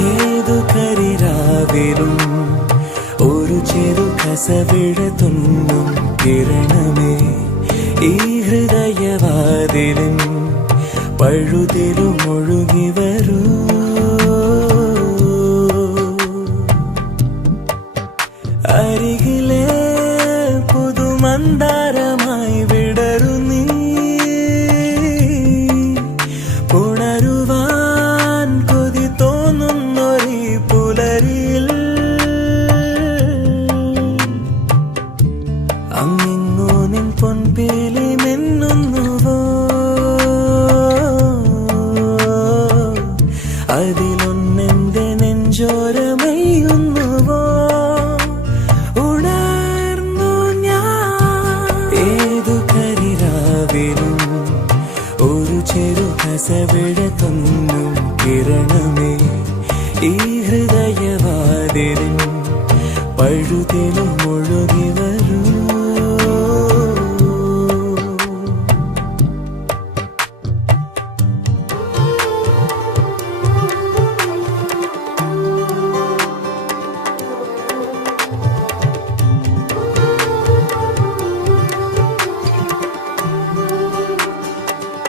ഏതു കരിരാവിലും ഒരു ചെറു കസവിഴ തുന്നും കിരണമേ ഈ ഹൃദയവാതിലും പഴുതിലും ഒഴുകി വരൂ. അരികിലെ പുതുമന്ദാരമായി വിടരു നീ, ഉണരുവാൻ കൊതി തോന്നുന്നൊരീ പുലരിയിൽ. അങ്ങിങ്ങോ നിൻ പൊൻപേലി മിന്നുന്നുവോ, അതിലൊന്നെന്റെ നെഞ്ചോരമയുന്നുവോ. ഉണർന്നു ഞാൻ ഏതു കരിരാവിലും ഒരു ചെറു കസവിഴ തുന്നും കിരണമേ ഈ ഹൃദയവാതിലും പഴുതിലും ഒഴുകി